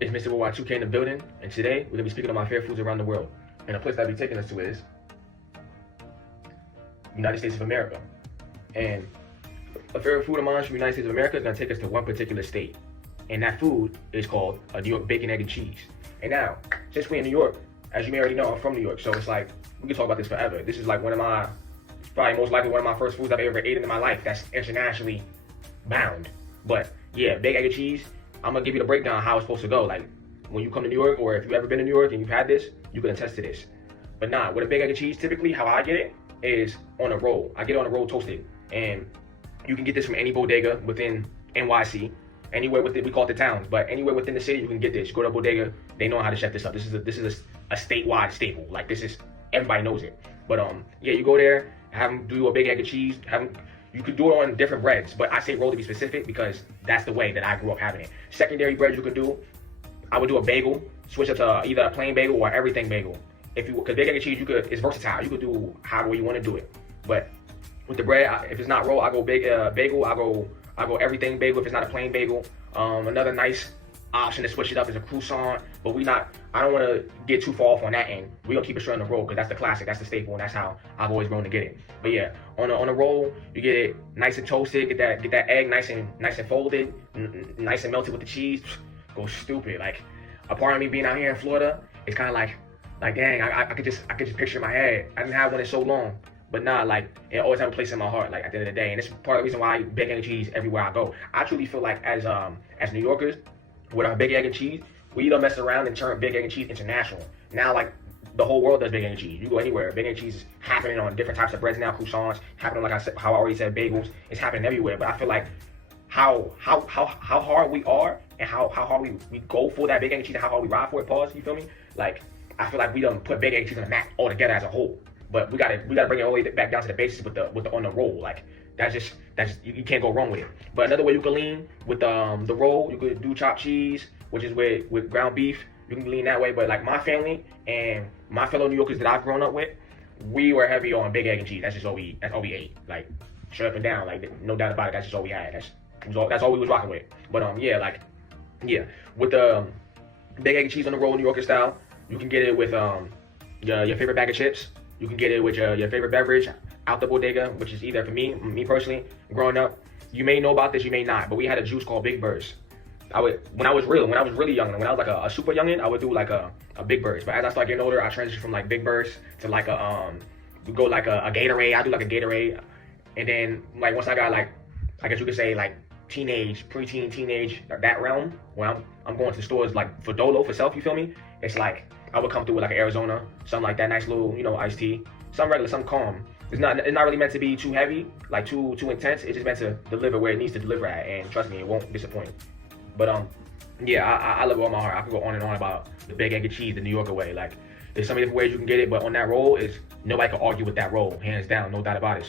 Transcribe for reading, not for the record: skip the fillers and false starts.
It's Mr. Worldwide 2K in the building, and today we're gonna be speaking on my favorite foods around the world. And the place that I'll be taking us to is United States of America. And a favorite food of mine from the United States of America is gonna take us to one particular state. And that food is called a New York bacon, egg, and cheese. And now, since we're in New York, as you may already know, I'm from New York, so it's like, we can talk about this forever. This is like probably most likely one of my first foods I've ever eaten in my life that's internationally bound. But yeah, bacon, egg, and cheese, I'm gonna give you the breakdown of how it's supposed to go. Like, when you come to New York, or if you've ever been to New York and you've had this, you can attest to this. But nah, with a bacon, egg, and cheese, typically how I get it is on a roll. I get it on a roll toasted. And you can get this from any bodega within NYC. Anywhere within, we call it the towns, but anywhere within the city, you can get this. You go to a bodega, they know how to chef this up. This is a statewide staple. Like, this is, everybody knows it. But yeah, you go there, have them do a big egg and cheese. You could do it on different breads, but I say roll to be specific because that's the way that I grew up having it. Secondary bread you could do, I would do a bagel, switch up to either a plain bagel or everything bagel. Because big egg and cheese, it's versatile. You could do however you want to do it. But with the bread, if it's not roll, I go bagel. I go everything bagel if it's not a plain bagel. Another nice option to switch it up is a croissant, but I don't want to get too far off on that end. We're gonna keep it straight on the roll because that's the classic, that's the staple, and that's how I've always grown to get it. But yeah, on a roll, you get it nice and toasted, get that egg nice and folded, nice and melted with the cheese. Go stupid. Like, a part of me being out here in Florida, it's kind of like dang, I could just picture in my head. I didn't have one in so long. But nah, like, it always have a place in my heart, like, at the end of the day. And it's part of the reason why I eat bacon and cheese everywhere I go. I truly feel like as New Yorkers, with our big egg and cheese, we don't mess around and turn big egg and cheese international. Now, like, the whole world does big egg and cheese. You go anywhere, big egg and cheese is happening on different types of breads now, croissants, happening, like I said, how I already said, bagels. It's happening everywhere. But I feel like how hard we are and how hard we go for that big egg and cheese and how hard we ride for it, pause, you feel me? Like, I feel like we done put big egg and cheese on the map all together as a whole. But we gotta bring it all the way back down to the basics with the on the roll. Like, that's just you can't go wrong with it. But another way you can lean with the roll, you could do chopped cheese, which is with ground beef. You can lean that way. But like, my family and my fellow New Yorkers that I've grown up with, we were heavy on big egg and cheese. That's just all we ate. Like, straight up and down. Like, no doubt about it. That's just all we had. That's all we was rocking with. But yeah, like, yeah, with the big egg and cheese on the roll, New Yorker style, you can get it with your favorite bag of chips. You can get it with your favorite beverage out the bodega, which is either, for me personally, growing up, you may know about this, you may not, but we had a juice called Big Birds. When I was really young, when I was like a super youngin', I would do like a Big Birds. But as I started getting older, I transitioned from like Big Birds to like we go like a Gatorade. I do like a Gatorade, and then like once I got like, I guess you could say like preteen, teenage, that realm, where I'm going to the stores like for Dolo, for self, you feel me? It's like, I would come through with like an Arizona, something like that, nice little, iced tea, something regular, something calm. It's not really meant to be too heavy, like too intense. It's just meant to deliver where it needs to deliver at, and trust me, it won't disappoint. But yeah, I love it with all my heart. I could go on and on about the big egg and cheese, the New Yorker way. Like, there's so many different ways you can get it, but on that roll, nobody can argue with that roll, hands down, no doubt about it.